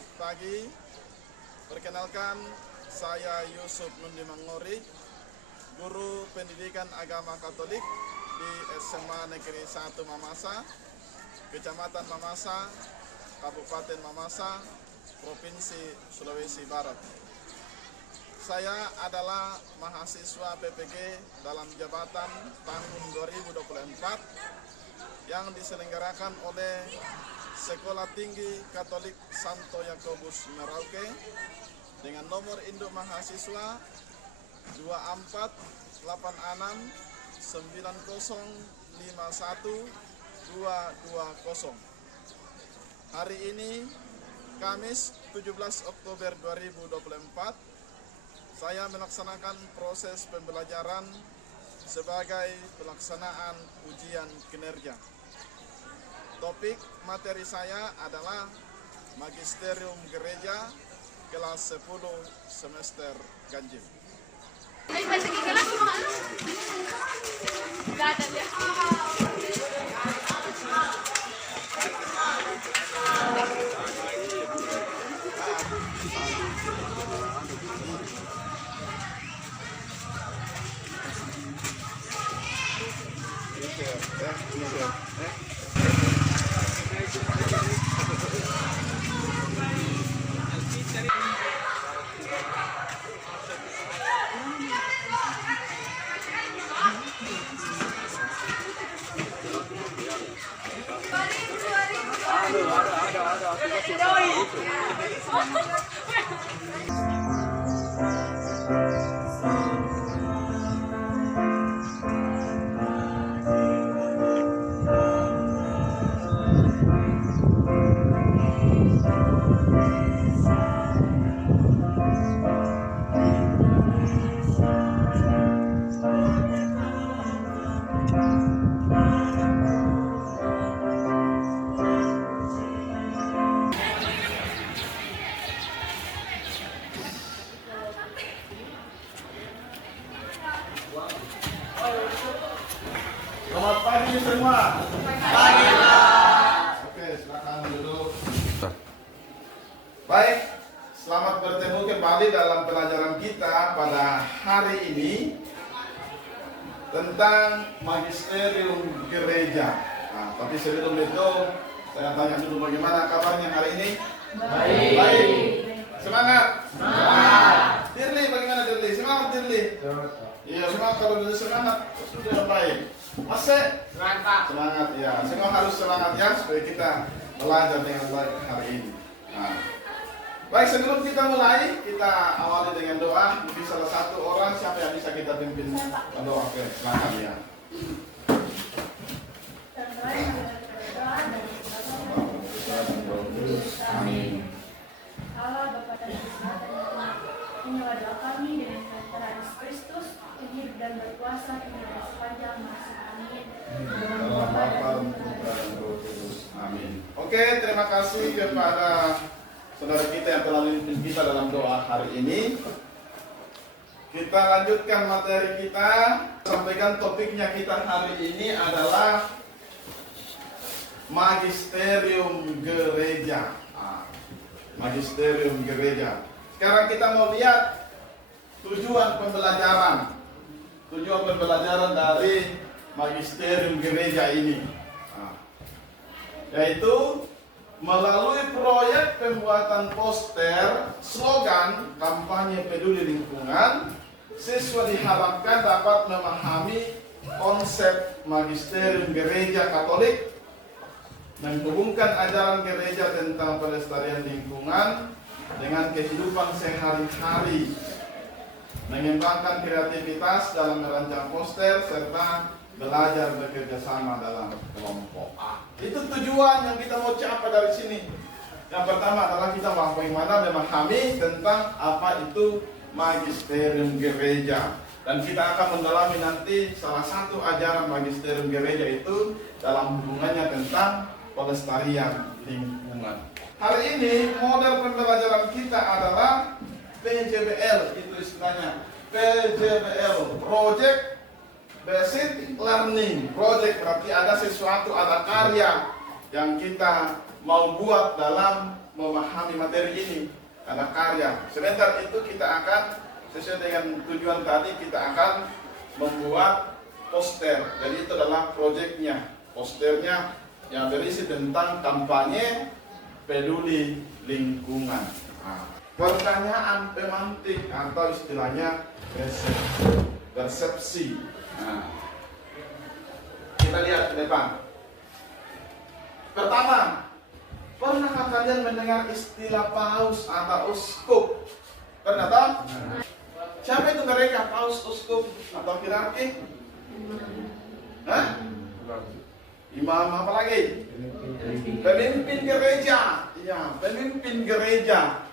Selamat pagi. Perkenalkan, saya Yusuf Nundi Mangori, guru pendidikan agama Katolik di SMA Negeri 1 Mamasa, Kecamatan Mamasa, Kabupaten Mamasa, Provinsi Sulawesi Barat. Saya adalah mahasiswa PPG dalam jabatan tahun 2024 yang diselenggarakan oleh Sekolah Tinggi Katolik Santo Yakobus Merauke dengan nomor induk mahasiswa 24889051220. Hari ini Kamis 17 Oktober 2024 saya melaksanakan proses pembelajaran sebagai pelaksanaan ujian kinerja. Topik materi saya adalah Magisterium Gereja kelas 10 semester ganjil. Selamat pagi semua. Pagi, Pak. Oke, silakan duduk. Baik, selamat bertemu kembali dalam pelajaran kita pada hari ini tentang Magisterium Gereja. Nah, tapi sebelum itu saya tanya dulu bagaimana kabarnya hari ini? Baik. Baik. Semangat. Semangat. Dirli, bagaimana Dirli? Semangat Dirli. Iya, semangat. Kalau dulu semangat sudah baik. Masih semangat. Semangat ya. Semua harus semangat ya supaya kita belajar dengan baik hari ini. Nah, baik, sebelum kita mulai, kita awali dengan doa. Mungkin salah satu orang siapa yang bisa kita pimpin berdoa? Oke, silakan ya. Amin. Allah Bapa dan Putra dan Roh Kudus, inilah doa kami dengan kehadiran Yesus Kristus yang hidup dan berkuasa hingga sepanjang masa. Amin. Dalam Bapa dan Putra dan Roh Kudus. Amin. Oke, terima kasih kepada saudara kita yang telah memimpin kita dalam doa hari ini. Kita lanjutkan materi kita. Sampaikan topiknya kita hari ini adalah Magisterium Gereja. Magisterium Gereja. Sekarang kita mau lihat tujuan pembelajaran. Tujuan pembelajaran dari Magisterium Gereja ini, yaitu melalui proyek pembuatan poster, slogan, kampanye peduli lingkungan, siswa diharapkan dapat memahami konsep Magisterium Gereja Katolik, menghubungkan ajaran gereja tentang pelestarian lingkungan dengan kehidupan sehari-hari, mengembangkan kreativitas dalam merancang poster, serta belajar bekerja sama dalam kelompok. Itu tujuan yang kita mau capai dari sini. Yang pertama adalah kita mau bagaimana memahami tentang apa itu Magisterium Gereja. Dan kita akan mendalami nanti salah satu ajaran Magisterium Gereja itu dalam hubungannya tentang pelestarian lingkungan. Hari ini model pembelajaran kita adalah PJBL, itu istilahnya. PJBL, Project Basic Learning. Project berarti ada sesuatu, ada karya yang kita mau buat dalam memahami materi ini, ada karya. Sebentar itu kita akan sesuai dengan tujuan tadi, kita akan membuat poster. Jadi itu adalah proyeknya, posternya yang berisi tentang kampanye peduli lingkungan. Nah, pertanyaan pemantik atau istilahnya persepsi. Nah, kita lihat ke depan. Pertama, pernahkah kalian mendengar istilah paus atau uskup? Pernah toh? Siapa itu mereka? Paus, uskup, atau hierarki? Hah? Imam apa lagi? Pemimpin gereja. Iya, pemimpin gereja.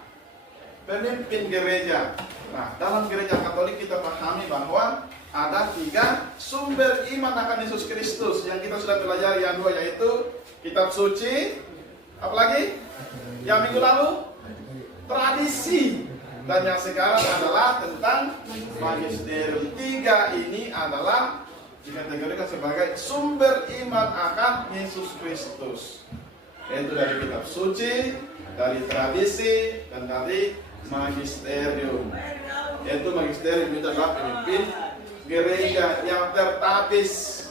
Pemimpin gereja. Nah, dalam gereja Katolik kita pahami bahwa ada 3 sumber iman akan Yesus Kristus yang kita sudah pelajari, yang 2 yaitu kitab suci, apalagi yang minggu lalu tradisi, dan yang sekarang adalah tentang magisterium. 3 ini adalah dikategorikan sebagai sumber iman akan Yesus Kristus, yaitu dari kitab suci, dari tradisi, dan dari magisterium. Yaitu magisterium itu adalah pemimpin gereja yang tertabis.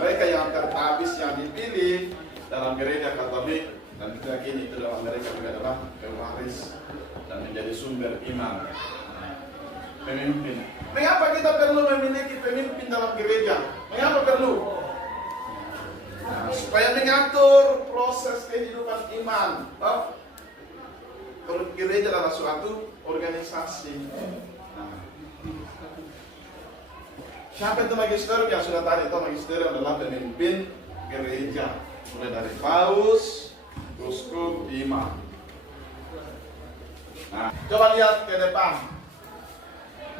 Mereka yang tertabis yang dipilih dalam gereja Katolik, dan kita yakini itu dalam mereka juga adalah pewaris dan menjadi sumber iman. Pemimpin. Mengapa kita perlu memiliki pemimpin dalam gereja? Mengapa perlu? Nah, supaya mengatur proses kehidupan iman. Gereja adalah suatu organisasi. Nah, siapa itu magisterium? Yang sudah tadi itu magisterium adalah pemimpin gereja, mulai dari paus, uskup, imam. Nah, coba lihat ke depan.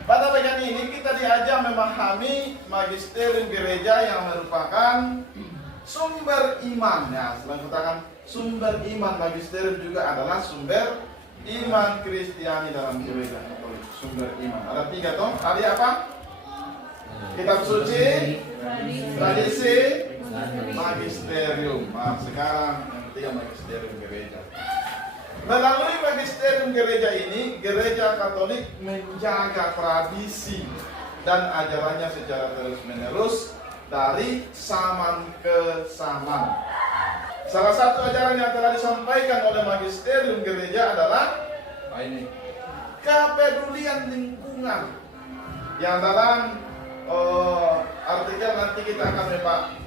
Pada bagian ini kita diajar memahami magisterium gereja yang merupakan sumber iman. Ya, selain katakan sumber iman, magisterium juga adalah sumber iman Kristiani dalam gereja Katolik. Sumber iman. Ada 3 toh. Tadi apa? Kitab suci, tradisi, magisterium. Nah, sekarang yang ketiga magisterium gereja. Melalui magisterium gereja ini, gereja Katolik menjaga tradisi dan ajarannya secara terus-menerus dari zaman ke zaman. Salah satu ajaran yang telah disampaikan oleh magisterium gereja adalah ini, kepedulian lingkungan, yang dalam artikel nanti kita akan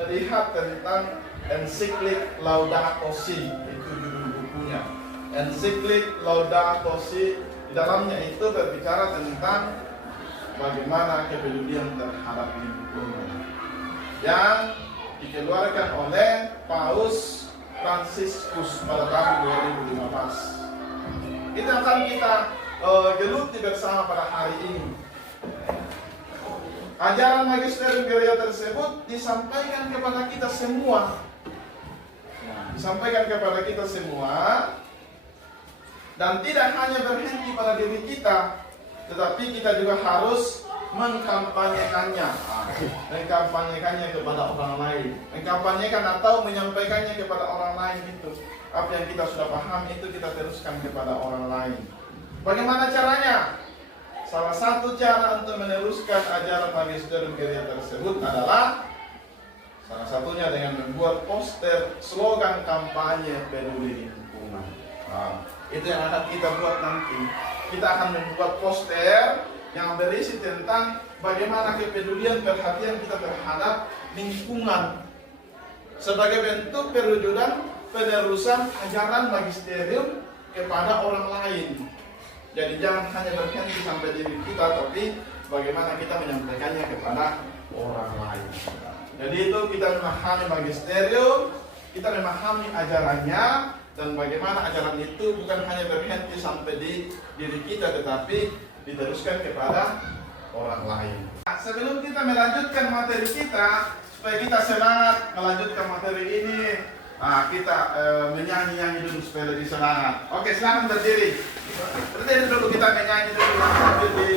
melihat tentang ensiklik Laudato Si, itu judul bukunya. Ensiklik Laudato Si, di dalamnya itu berbicara tentang bagaimana kepedulian terhadap lingkungan yang dikeluarkan oleh Paus Fransiskus pada tahun 2015. Itu akan kita geluti bersama pada hari ini. Ajaran magisterium gereja tersebut disampaikan kepada kita semua. Disampaikan kepada kita semua, dan tidak hanya berhenti pada diri kita, tetapi kita juga harus mengkampanyekannya. Mengkampanyekannya kepada orang lain. Mengkampanyekan atau menyampaikannya kepada orang lain itu. Apa yang kita sudah paham itu kita teruskan kepada orang lain. Bagaimana caranya? Salah satu cara untuk meneruskan ajaran magisterium gereja tersebut adalah salah satunya dengan membuat poster slogan kampanye peduli lingkungan. Nah, itu yang akan kita buat nanti. Kita akan membuat poster yang berisi tentang bagaimana kepedulian perhatian kita terhadap lingkungan sebagai bentuk perwujudan penerusan ajaran magisterium kepada orang lain. Jadi jangan hanya berhenti sampai diri kita, tapi bagaimana kita menyampaikannya kepada orang lain. Jadi itu kita memahami magisterium, kita memahami ajarannya, dan bagaimana ajaran itu bukan hanya berhenti sampai di diri kita, tetapi diteruskan kepada orang lain. Nah, sebelum kita melanjutkan materi kita, supaya kita semangat melanjutkan materi ini, nah, kita menyanyi-nyanyi dulu supaya lebih semangat. Oke, silakan berdiri. Berdiri dulu, kita menyanyi dulu sambil di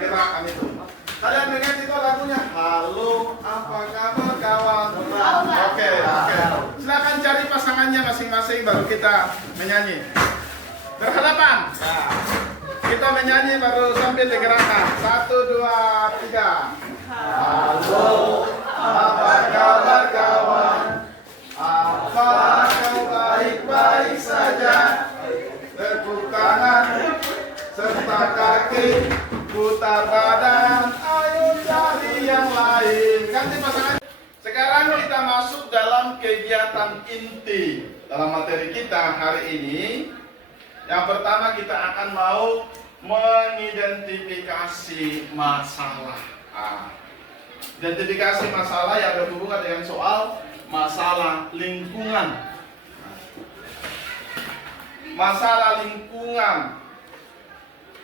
gerakan itu. Kalian mengerti itu lagunya? Halo, apa kabar kawan? Oke. Silakan cari pasangan pasangannya masing-masing baru kita menyanyi. Berhadapan. Nah, kita menyanyi baru sambil digerakkan. 1, 2, 3. Halo, apa kabar kawan? Apa kau baik-baik saja? Tepuk tangan serta kaki, putar badan, ayo cari yang lain. Ganti pasangan. Sekarang kita masuk dalam kegiatan inti dalam materi kita hari ini. Yang pertama kita akan mau mengidentifikasi masalah. Identifikasi masalah yang berhubungan dengan soal masalah lingkungan. Masalah lingkungan.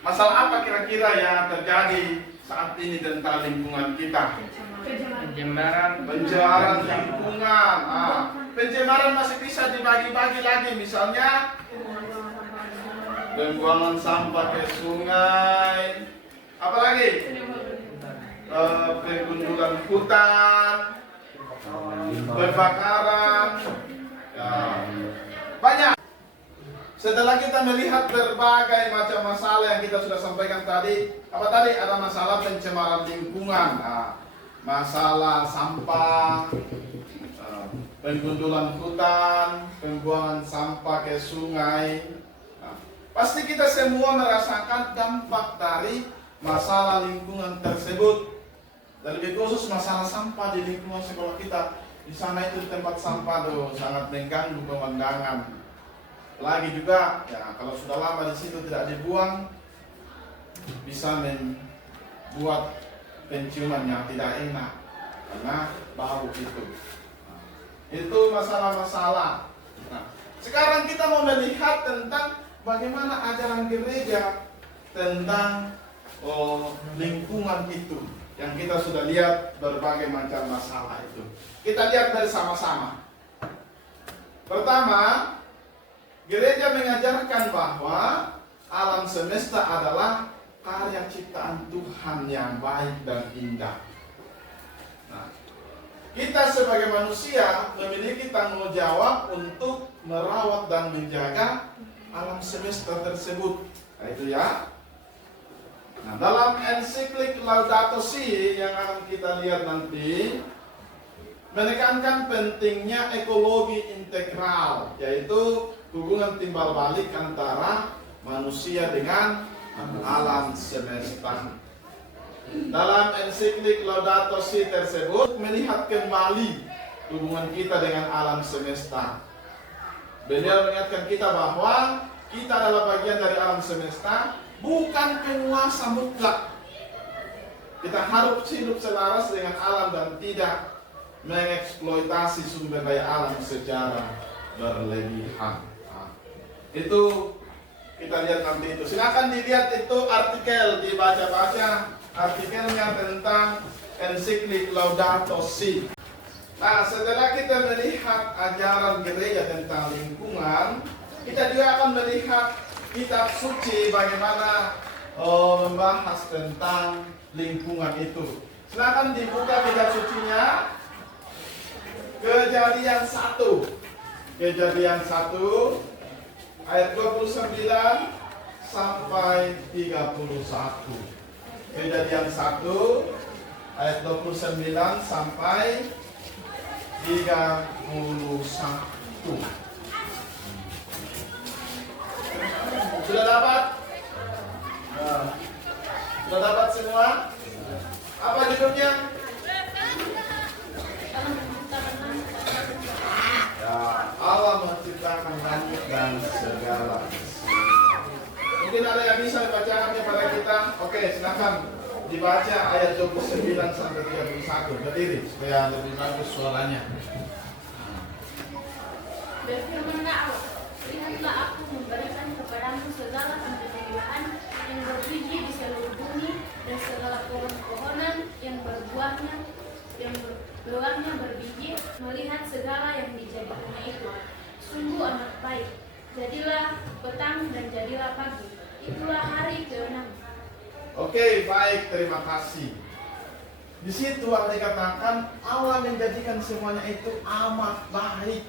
Masalah apa kira-kira yang terjadi saat ini tentang lingkungan kita? Pencemaran lingkungan. Pencemaran masih bisa dibagi-bagi lagi, misalnya pembuangan sampah ke sungai, apalagi penggundulan hutan, pembakaran, ya, banyak. Setelah kita melihat berbagai macam masalah yang kita sudah sampaikan tadi, apa tadi? Ada masalah pencemaran lingkungan, masalah sampah, penggundulan hutan, pembuangan sampah ke sungai. Pasti kita semua merasakan dampak dari masalah lingkungan tersebut. Dan lebih khusus masalah sampah di lingkungan sekolah kita. Di sana itu tempat sampah sangat mengganggu pemandangan. Lagi juga, ya kalau sudah lama di situ tidak dibuang, bisa membuat penciuman yang tidak enak karena bau itu. Itu masalah-masalah. Nah, sekarang kita mau melihat tentang bagaimana ajaran gereja tentang lingkungan itu. Yang kita sudah lihat berbagai macam masalah itu. Kita lihat bersama-sama. Pertama, gereja mengajarkan bahwa alam semesta adalah karya ciptaan Tuhan yang baik dan indah. Nah, kita sebagai manusia memiliki tanggung jawab untuk merawat dan menjaga alam semesta tersebut. Nah, itu ya. Nah, dalam ensiklik Laudato Si yang akan kita lihat nanti menekankan pentingnya ekologi integral, yaitu hubungan timbal balik antara manusia dengan alam semesta. Dalam ensiklik Laudato Si tersebut melihat kembali hubungan kita dengan alam semesta. Beliau mengingatkan kita bahwa kita adalah bagian dari alam semesta, bukan penguasa mutlak. Kita harus hidup selaras dengan alam dan tidak mengeksploitasi sumber daya alam secara berlebihan. Itu kita lihat nanti itu. Silakan dilihat itu artikel, dibaca-baca artikelnya tentang ensiklik Laudato Si. Nah, setelah kita melihat ajaran gereja tentang lingkungan, kita juga akan melihat kitab suci bagaimana membahas tentang lingkungan itu. Silakan dibuka kitab sucinya. Kejadian 1. Kejadian 1 ayat 29 sampai 31. Kejadian 1 ayat 29 sampai 31. Sudah dapat? Nah, sudah dapat semua? Apa judulnya? Ya, Allah menciptakan langit dan segala isinya. Mungkin ada yang bisa dibacakan kepada kita. Oke, silakan dibaca ayat 29 sampai 31. Berdiri supaya lebih bagus suaranya. Berfirmanlah Allah, lihatlah aku memberikan kepadamu segala tumbuh-tumbuhan yang berbiji di seluruh bumi dan segala pohon-pohonan yang buahnya berbiji, melihat segala yang dijadikannya itu. Sungguh amat baik. Jadilah petang dan jadilah pagi. Itulah hari ke-6. Oke, baik, terima kasih. Di situ ada dikatakan Allah menjadikan semuanya itu amat baik.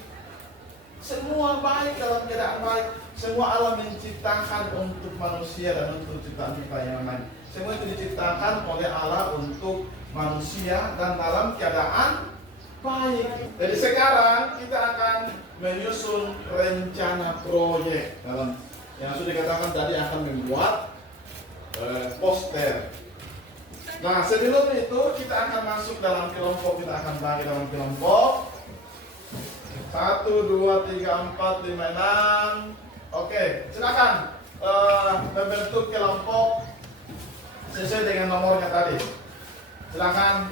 Semua baik dalam keadaan baik. Semua Allah menciptakan untuk manusia dan untuk ciptaan-ciptaan yang lain. Semua itu diciptakan oleh Allah untuk manusia dan dalam keadaan baik. Jadi sekarang kita akan menyusun rencana proyek dalam yang sudah dikatakan tadi akan membuat poster. Nah, sebelum itu kita akan masuk dalam kelompok, kita akan bagi dalam kelompok 1, 2, 3, 4, 5, 6. Oke, silakan membentuk kelompok sesuai dengan nomornya tadi. Silakan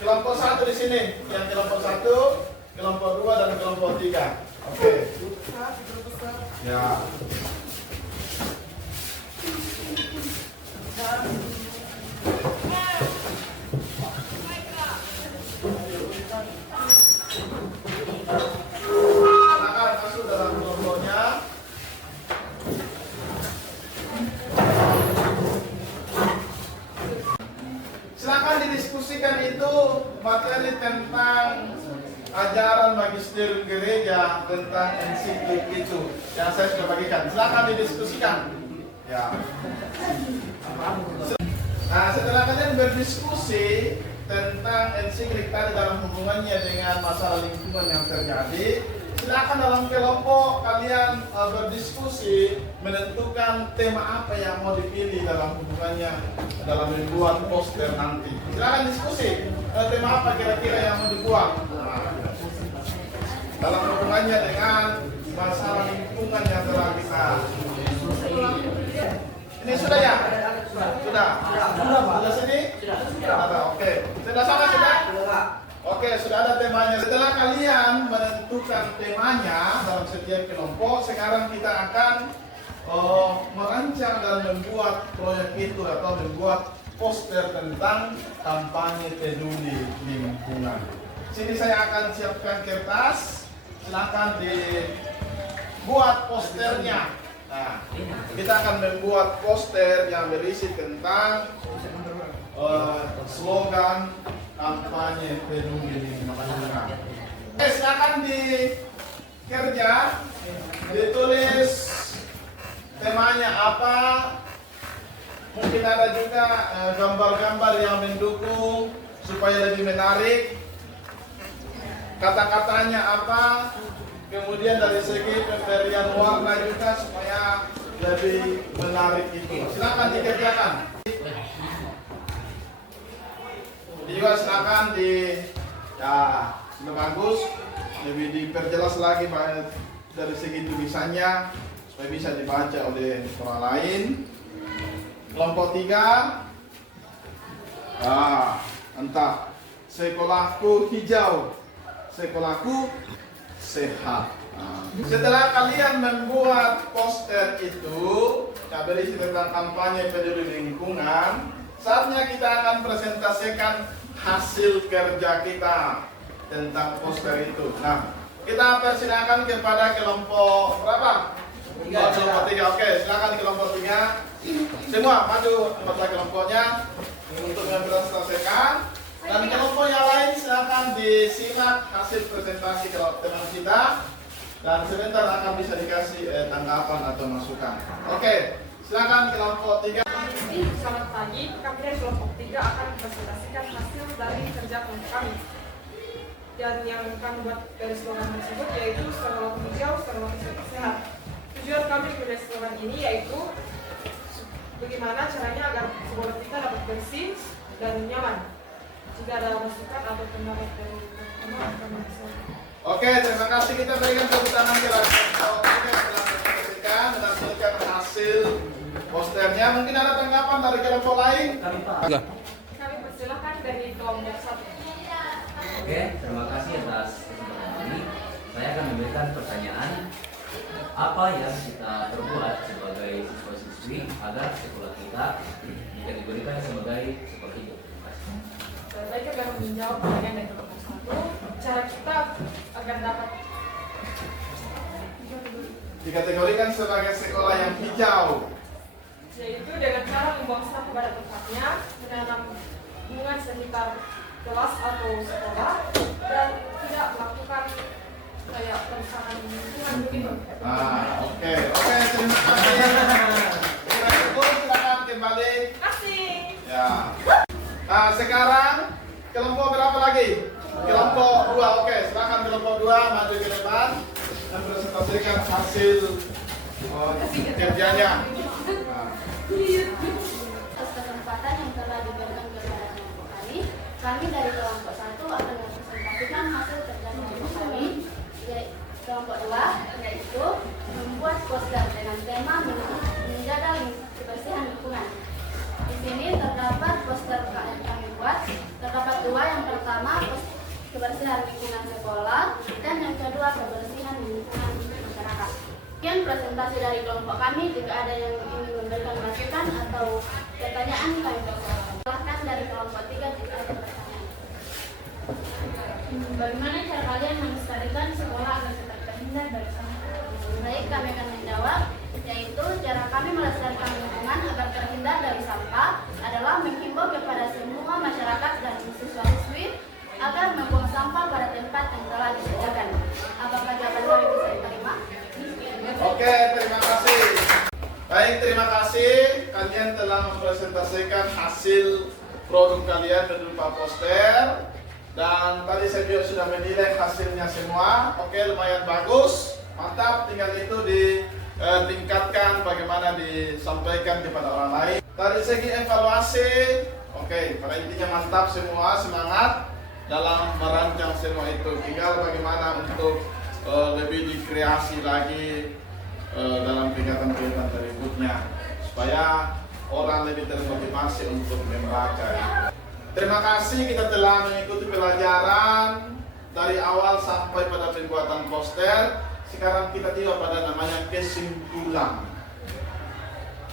kelompok 1 di sini, yang kelompok 1, kelompok 2 dan kelompok 3. Oke. Ya. Silakan masuk dalam kelompoknya. Silakan didiskusikan itu materi tentang ajaran magisterium gereja tentang ensiklik itu yang saya sudah bagikan. Silakan didiskusikan. Ya. Nah, setelah kalian berdiskusi tentang ensiklik tadi dalam hubungannya dengan masalah lingkungan yang terjadi, silakan dalam kelompok kalian berdiskusi menentukan tema apa yang mau dipilih dalam hubungannya dalam membuat poster nanti. Silakan diskusi tema apa kira-kira yang mau dibuat dalam hubungannya dengan masalah lingkungan yang telah kita. Ini sudah ya? Sudah sini? Ada, oke. Sudah sama sudah? Oke, sudah ada temanya. Setelah kalian menentukan temanya dalam setiap kelompok, sekarang kita akan merancang dan membuat proyek itu atau membuat poster tentang kampanye peduli lingkungan. Sini saya akan siapkan kertas. Silakan dibuat posternya. Nah, kita akan membuat poster yang berisi tentang slogan kampanye peduli lingkungan. Silakan dikerja, ditulis temanya apa. Mungkin ada juga gambar-gambar yang mendukung supaya lebih menarik. Kata-katanya apa? Kemudian dari segi pemberian warna juga supaya lebih menarik itu. Silakan dikerjakan. Juga silakan sudah bagus, lebih diperjelas lagi dari segi tulisannya supaya bisa dibaca oleh orang lain. Kelompok 3, entah sekolahku hijau, sekolahku sehat. Setelah kalian membuat poster itu yang berisi tentang kampanye peduli lingkungan, saatnya kita akan presentasikan hasil kerja kita tentang poster itu. Nah, kita persilakan kepada kelompok berapa? Kelompok 3. Oke, silakan di kelompok 3. Semua maju anggota kelompoknya untuk mempresentasikan. Dan kelompok yang lain silakan disimak hasil presentasi teman kita. Dan sebentar akan bisa dikasih tanggapan atau masukan. Oke, silakan kelompok 3. Selamat pagi, kami dari kelompok 3 akan mempresentasikan hasil dari kerja kelompok kami. Dan yang kami buat dari slogan tersebut yaitu sekolah hijau, sekolah sehat. Tujuan kami memilih slogan ini yaitu bagaimana caranya agar sekolah kita dapat bersih dan nyaman. Jika ada masukan atau pendapat dari teman-teman kami bisa. Oke, terima kasih. Kita berikan tepuk tangan kepada kelompok 3 yang telah mempresentasikan dan hasilkan hasil posternya. Mungkin ada tanggapan dari kelompok lain? Kami persilahkan dari kelompok 1. Oke, terima kasih atas kesempatan ini. Saya akan memberikan pertanyaan apa yang kita perbuat sebagai siswa-siswi agar sekolah kita dikategorikan sebagai sekolah hijau. Terima kasih. Baik, akan menjawab pertanyaan dari kelompok 1. Cara kita agar dapat Dikategorikan sebagai sekolah yang hijau. yaitu dengan cara membuang sampah pada tempatnya, menanam bunga sekitar kelas atau sekolah, dan tidak melakukan kayak perusahaan lingkungan begitu. Oke, terima kasih. Silakan kembali. Kasih. Ya. Nah, sekarang kelompok berapa lagi? Kelompok 2. Oke, silakan kelompok 2 maju ke depan dan presentasikan hasil kerjanya. Nah. Atas kesempatan yang telah diberikan kepada kelompok kami dari kelompok 1 akan mempresentasikan hasil kerja kelompok kami. Kelompok 2 yaitu membuat poster dengan tema menjaga kebersihan lingkungan. Di sini terdapat poster yang kami buat. Terdapat 2, yang pertama kebersihan lingkungan sekolah dan yang kedua kebersihan lingkungan masyarakat. Sekian presentasi dari kelompok kami. Jika ada yang ingin memberikan masukan atau pertanyaan, kami persilakan. Silahkan dari kelompok 3 jika ada pertanyaan. Bagaimana cara kalian melestarikan sekolah agar tetap terhindar dari sampah? Baik, kami akan menjawab, yaitu cara kami melestarikan lingkungan agar terhindar dari sampah adalah menghimbau kepada semua masyarakat dan siswa-siswi agar membuang sampah pada tempat yang telah disediakan. Apakah jawaban kami bisa diterima? Oke, terima kasih. Baik, terima kasih. Kalian telah mempresentasikan hasil produk kalian berupa poster. Dan tadi saya juga sudah menilai hasilnya semua. Oke, lumayan bagus. Mantap, tinggal itu ditingkatkan bagaimana disampaikan kepada orang lain. Dari segi evaluasi, oke, pada intinya mantap semua, semangat dalam merancang semua itu. Tinggal bagaimana untuk lebih dikreasi lagi dalam kegiatan-kegiatan berikutnya supaya orang lebih termotivasi untuk membaca. Terima kasih kita telah mengikuti pelajaran dari awal sampai pada pembuatan poster. Sekarang kita tiba pada namanya kesimpulan.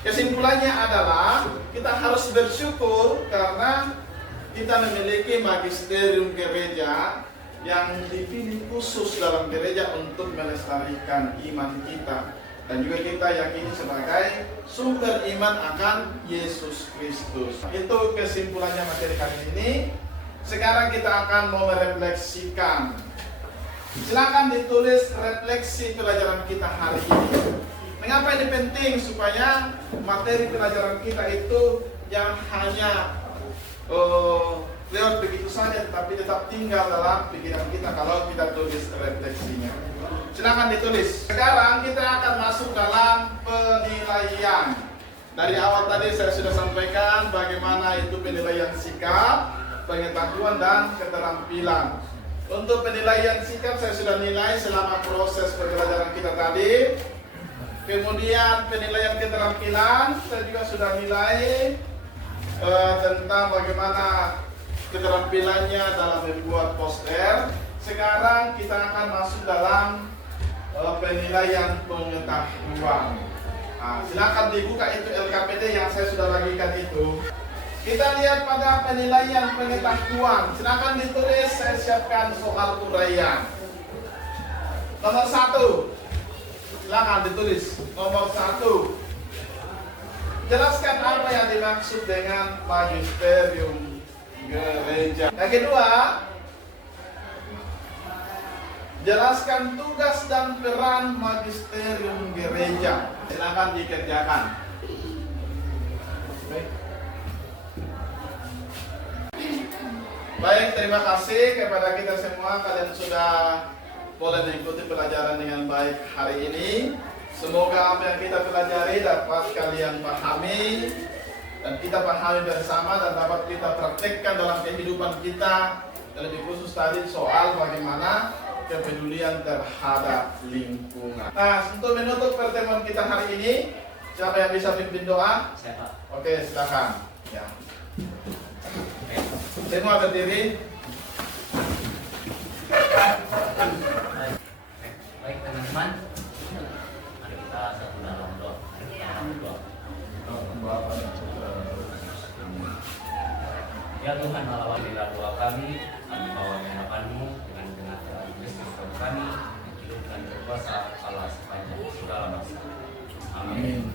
Kesimpulannya adalah kita harus bersyukur karena kita memiliki magisterium gereja yang dipilih khusus dalam gereja untuk melestarikan iman kita. Dan juga kita yakini sebagai sumber iman akan Yesus Kristus. Itu kesimpulannya materi kali ini. Sekarang kita akan mau merefleksikan. Silakan ditulis refleksi pelajaran kita hari ini. Mengapa ini penting? Supaya materi pelajaran kita itu yang hanya lewat begitu saja, tetapi tetap tinggal dalam pikiran kita kalau kita tulis refleksinya. Silakan ditulis. Sekarang kita akan masuk dalam penilaian. Dari awal tadi saya sudah sampaikan bagaimana itu penilaian sikap, pengetahuan dan keterampilan. Untuk penilaian sikap saya sudah nilai selama proses pembelajaran kita tadi. Kemudian penilaian keterampilan saya juga sudah nilai tentang bagaimana keterampilannya dalam membuat poster. Sekarang kita akan masuk dalam penilaian pengetahuan. Nah, silakan dibuka itu LKPD yang saya sudah bagikan itu. Kita lihat pada penilaian pengetahuan. Silakan ditulis, saya siapkan soal uraian. Nomor 1. Silakan ditulis. Nomor 1. Jelaskan apa yang dimaksud dengan magisterium gereja. Yang kedua, jelaskan tugas dan peran magisterium gereja. Silakan dikerjakan. Baik, terima kasih kepada kita semua. Kalian sudah boleh mengikuti pelajaran dengan baik hari ini. Semoga apa yang kita pelajari dapat kalian pahami dan kita pahami bersama dan dapat kita praktekkan dalam kehidupan kita. Lebih khusus tadi soal bagaimana kepedulian terhadap lingkungan. Nah, untuk menutup pertemuan kita hari ini, siapa yang bisa pimpin doa? Siapa? Oke, silakan. Ya. Semua berdiri. Baik teman-teman, mari kita satu dalam doa. Ya Tuhan Allah, wadilah doa kami bawa harapan-Mu dengan benar terang Kristus kami, hidup dan berkuasa Allah sepanjang segala masa. Amin.